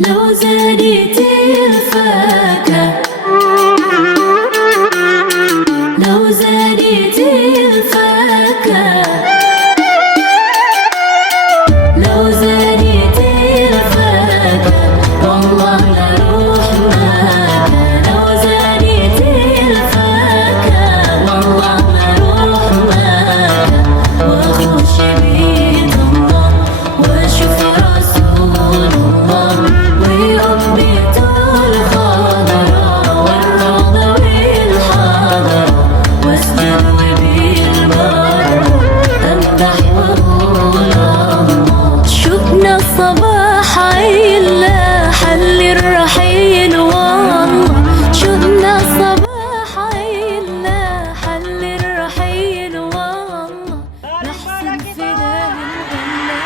لو زادت الفاكهة، لو زادت الفاكهة، لو زادت الفاكهة والله لروح معاك. لو زادت الفاكهة والله لروح معاك، واخش بيت الله واشوف رسول الله، ويوم بيته الخضراء والروضة والحضرة، واسجد وبالبر امدح واقول الله. شفنا الصباح عيلة حل الرحيل والله، شفنا الصباح عيلة حل الرحيل والله، لحسن فداه الغلة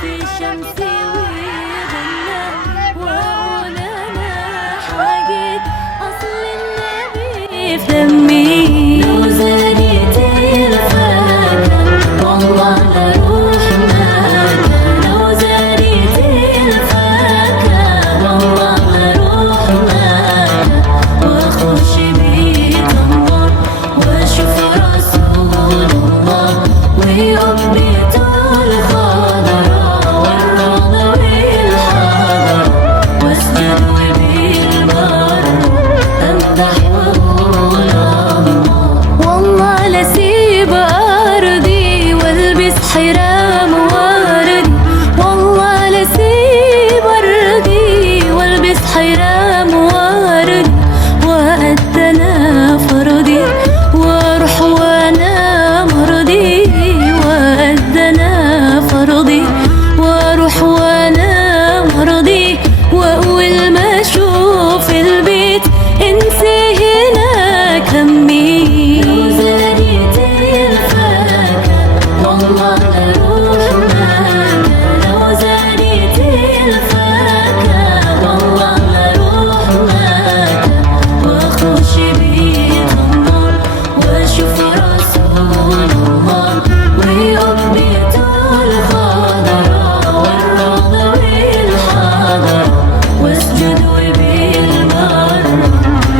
في شمسي وظلة، وعلنا حاجة أصل النبي في دمي. لو زادت الفاكهة والله لروح معاك، لو زادت الفاكهة والله لروح معاك، واخش بيت الله واشوف رسول الله، ويوم بيته الخضراء والروضة والحضرة، واسجد وبالبر امدح واقول الله. والله لسيب ارضي والبس حرام وردي، والله لسيب ارضي والبس حرام وردي، وأدنا فرضي واروح وانا مرضي، وأدنا فرضي واروح وانا مرضي، واول ما اشوف البيت انسى هناك همي. لو زادت الفاكهة والله لروح معاك، لو زادت الفاكهة والله لروح معاك، واخش بيت الله واشوف رسول الله، ويوم بيته الخضراء والروضة والحضرة، واسجد وبالبر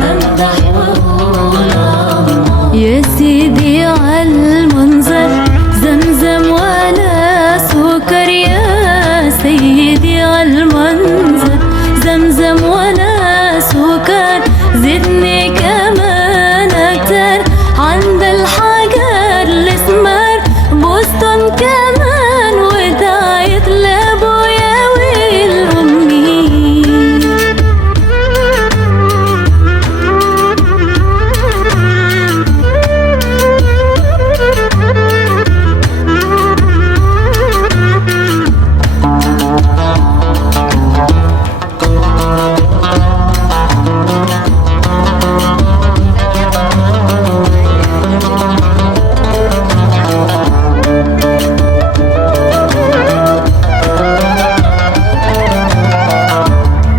امدح واقول الله. يا سيدي عالمنظر زمزم ولا سكر، يا سيدي عالمنظر زمزم ولا سكر، زدني كمان اكتر عند الحجر الاسمر، بوسطن كمان ودعيت لابويا والامي.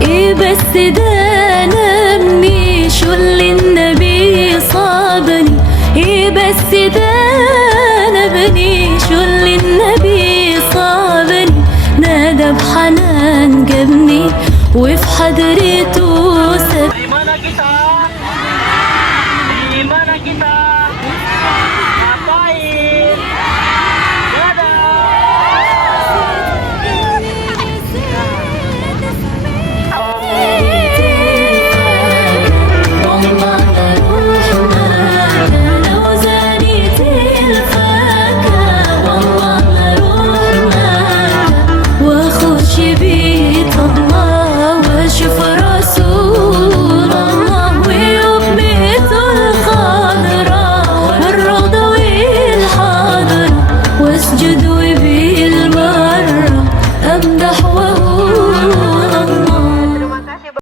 ايه بس ده انا ابني شو اللي النبي صابني، ايه بس ده انا ابني شو اللي النبي صابني، نادى بحنان جابني وفي حضرته ساب. Di mana kita? Di mana kita? Ngapain? Dadah. والله لروح معاك، لو زادت الفاكهة والله لروح معاك، واخش بيت